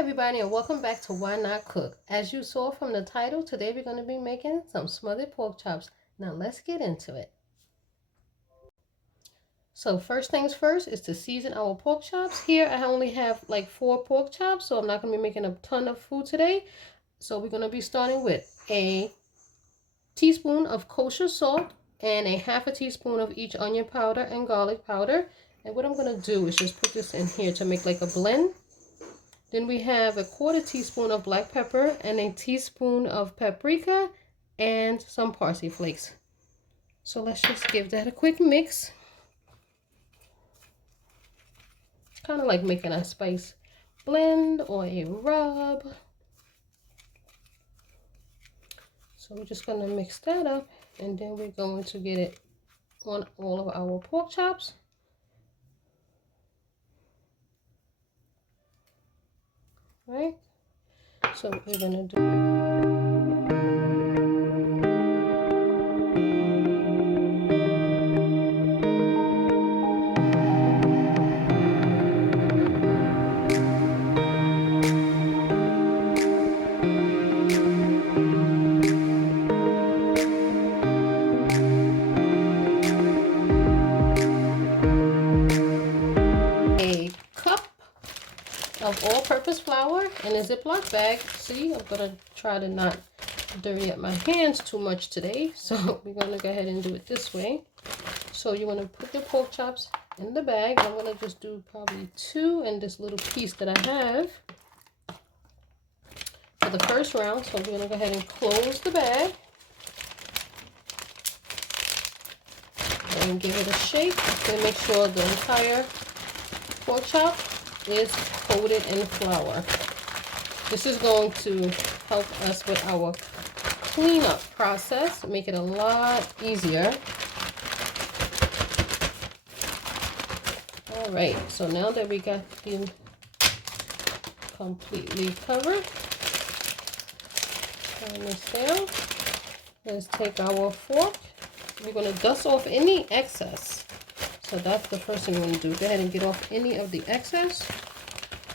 everybody, and welcome back to Why Not Cook. As you saw from the title, today we're going to be making some smothered pork chops. Now let's get into it. So first things first is to season our pork chops. Here I only have like 4 pork chops, so I'm not going to be making a ton of food today. So we're going to be starting with a teaspoon of kosher salt and a half a teaspoon of each onion powder and garlic powder. And what I'm going to do is just put this in here to make like a blend. Then we have a 1/4 teaspoon of black pepper and a teaspoon of paprika and some parsley flakes. So let's just give that a quick mix. It's kind of like making a spice blend or a rub. So we're just going to mix that up, and then we're going to get it on all of our pork chops. Right? So we're going to do a cup of all-purpose flour in a Ziploc bag. See, I'm going to try to not dirty up my hands too much today, so we're going to go ahead and do it this way. So you want to put your pork chops in the bag. I'm going to just do probably 2 in this little piece that I have for the first round. So we're going to go ahead and close the bag and give it a shake to make sure the entire pork chop is coated in flour. This is going to help us with our cleanup process, make it a lot easier. All right, so now that we got them completely covered, turn this down. Let's take our fork. We're going to dust off any excess. So that's the first thing we're going to do. Go ahead and get off any of the excess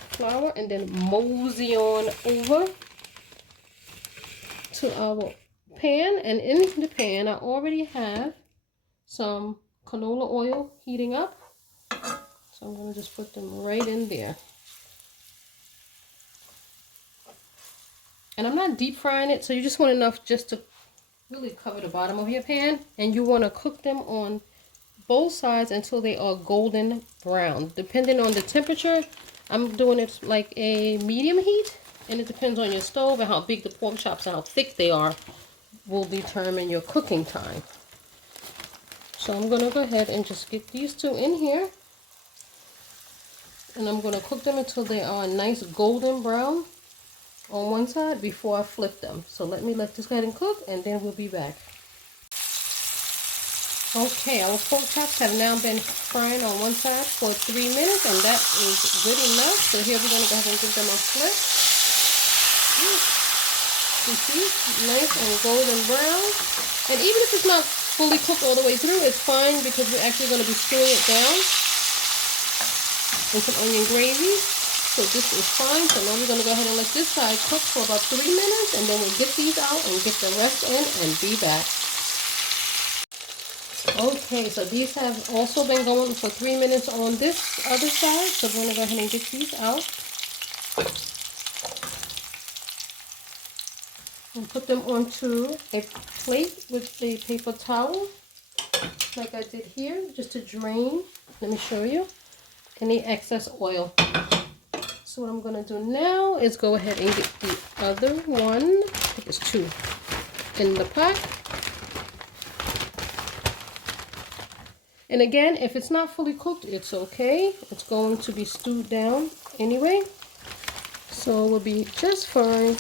flour, and then mosey on over to our pan. And in the pan, I already have some canola oil heating up. So I'm going to just put them right in there. And I'm not deep frying it, so you just want enough just to really cover the bottom of your pan. And you want to cook them on both sides until they are golden brown. Depending on the temperature, I'm doing it like a medium heat, and it depends on your stove and how big the pork chops and how thick they are will determine your cooking time. So I'm going to go ahead and just get these 2 in here, and I'm going to cook them until they are a nice golden brown on one side before I flip them. So let this go ahead and cook, and then we'll be back. Okay, our pork chops have now been frying on one side for 3 minutes, and that is good enough. So here we're going to go ahead and give them a flip. You see, nice and golden brown. And even if it's not fully cooked all the way through, it's fine because we're actually going to be stewing it down in some onion gravy. So this is fine. So now we're going to go ahead and let this side cook for about 3 minutes, and then we'll get these out and get the rest in and be back. Okay, so these have also been going for 3 minutes on this other side. So we're going to go ahead and get these out. And put them onto a plate with a paper towel, like I did here, just to drain, let me show you, any excess oil. So what I'm going to do now is go ahead and get the other one, I think it's 2, in the pot. And again, if it's not fully cooked, it's okay. It's going to be stewed down anyway. So it will be just fine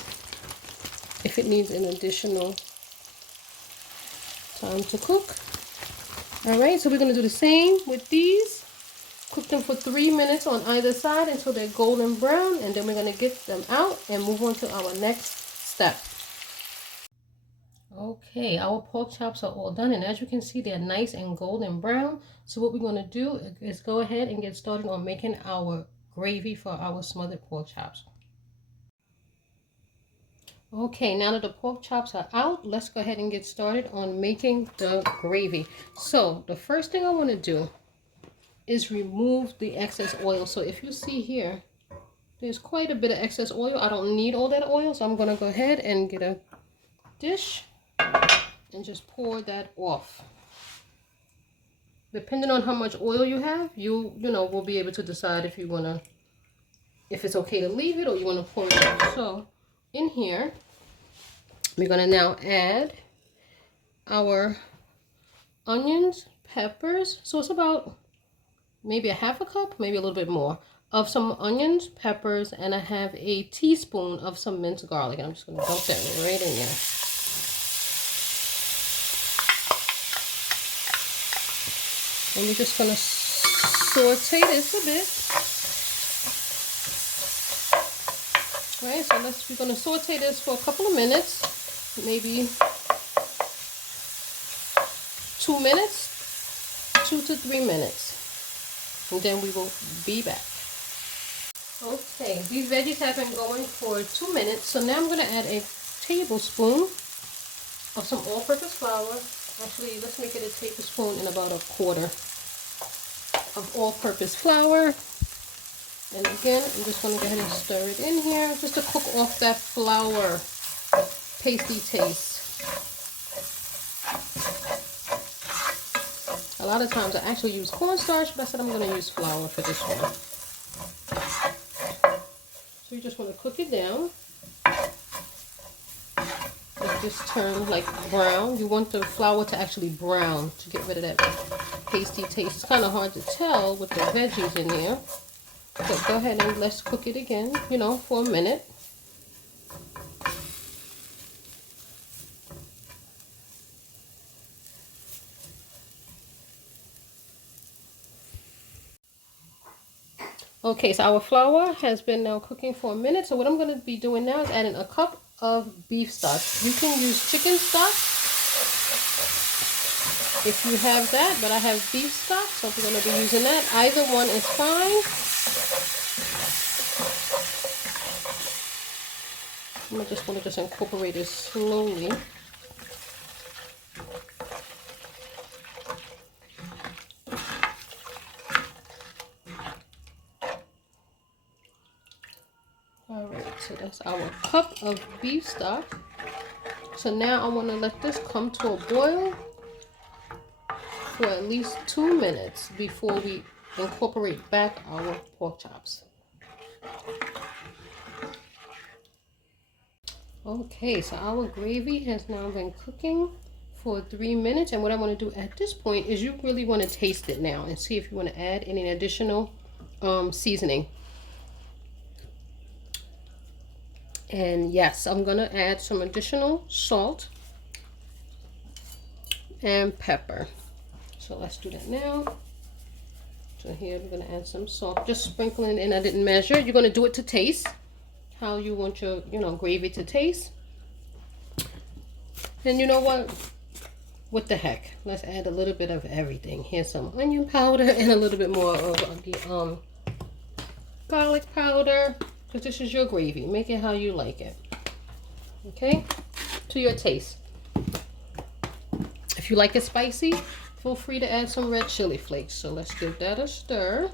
if it needs an additional time to cook. Alright, so we're going to do the same with these. Cook them for 3 minutes on either side until they're golden brown. And then we're going to get them out and move on to our next step. Okay, our pork chops are all done, and as you can see, they're nice and golden brown. So what we're going to do is go ahead and get started on making our gravy for our smothered pork chops. Okay, now that the pork chops are out, let's go ahead and get started on making the gravy. So the first thing I want to do is remove the excess oil. So if you see here, there's quite a bit of excess oil. I don't need all that oil, so I'm going to go ahead and get a dish and just pour that off. Depending on how much oil you have, you will be able to decide if you want to, if it's okay to leave it or you want to pour it out. So in here, we're going to now add our onions, peppers. So it's about maybe a half a cup, maybe a little bit more, of some onions, peppers, and I have a teaspoon of some minced garlic. And I'm just going to dump that right in there. And we're just going to saute this a bit. Right, so we're going to saute this for a couple of minutes, maybe 2 minutes, 2 to 3 minutes, and then we will be back. Okay, these veggies have been going for 2 minutes, so now I'm going to add a tablespoon of some all-purpose flour. Actually, let's make it a tablespoon and about a quarter of all-purpose flour. And again, I'm just going to go ahead and stir it in here just to cook off that flour pasty taste. A lot of times I actually use cornstarch, but I said I'm going to use flour for this one. So you just want to cook it down. Let this turn like brown. You want the flour to actually brown to get rid of that pasty taste. It's kind of hard to tell with the veggies in here. But go ahead and let's cook it again, for a minute. Okay, so our flour has been now cooking for a minute. So what I'm going to be doing now is adding a cup of beef stock. You can use chicken stock if you have that, but I have beef stock, so we're going to be using that. Either one is fine. I just want to incorporate this slowly. Alright, so that's our cup of beef stock. So now I want to let this come to a boil for at least 2 minutes before we incorporate back our pork chops. Okay, so our gravy has now been cooking for 3 minutes, and what I want to do at this point is you really want to taste it now and see if you want to add any additional seasoning. And yes, I'm going to add some additional salt and pepper. So let's do that now. So here we're going to add some salt, just sprinkling in. I didn't measure. You're going to do it to taste how you want your gravy to taste. And you know what the heck, let's add a little bit of everything. Here's some onion powder and a little bit more of the garlic powder, because this is your gravy. Make it how you like it, okay, to your taste. If you like it spicy, feel free to add some red chili flakes. So let's give that a stir.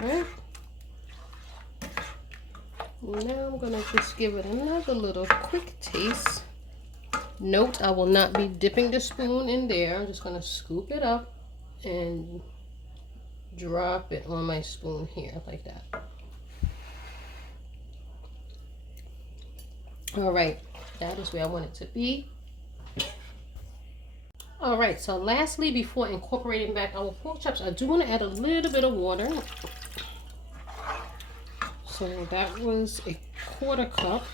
Alright. Now I'm going to just give it another little quick taste. Note, I will not be dipping the spoon in there. I'm just going to scoop it up and drop it on my spoon here like that. Alright, that is where I want it to be. Alright, so lastly, before incorporating back our pork chops, I do want to add a little bit of water. So that was a quarter cup.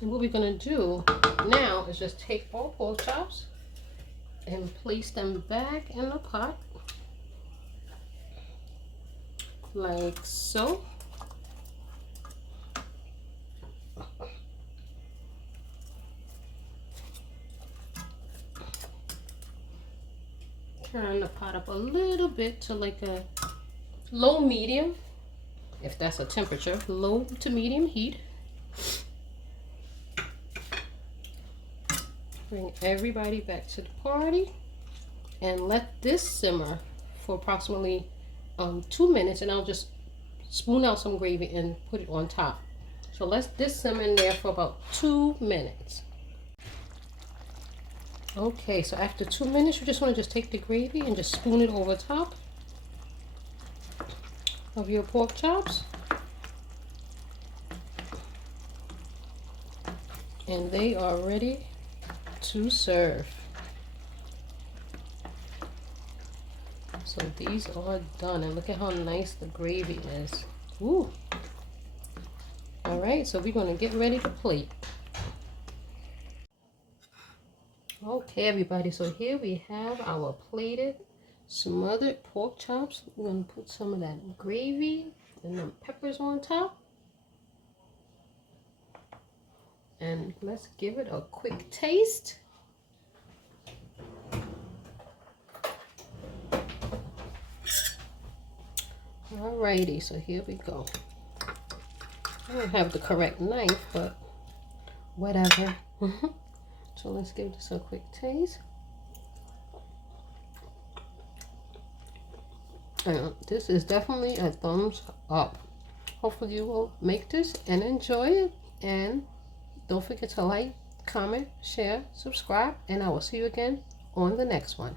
And what we're going to do now is just take all pork chops and place them back in the pot. Like so. Turn the pot up a little bit to like a low medium, if that's a temperature, low to medium heat. Bring everybody back to the party and let this simmer for approximately 2 minutes, and I'll just spoon out some gravy and put it on top. So let's this simmer in there for about 2 minutes. Okay, so after 2 minutes, you just want to just take the gravy and just spoon it over top of your pork chops. And they are ready to serve. So these are done, and look at how nice the gravy is. Ooh. All right, so we're going to get ready to plate. Okay, everybody, so here we have our plated smothered pork chops. We're going to put some of that gravy and them peppers on top. And let's give it a quick taste. Alrighty, so here we go. I don't have the correct knife, but whatever. So let's give this a quick taste. This is definitely a thumbs up. Hopefully you will make this and enjoy it. And don't forget to like, comment, share, subscribe, and I will see you again on the next one.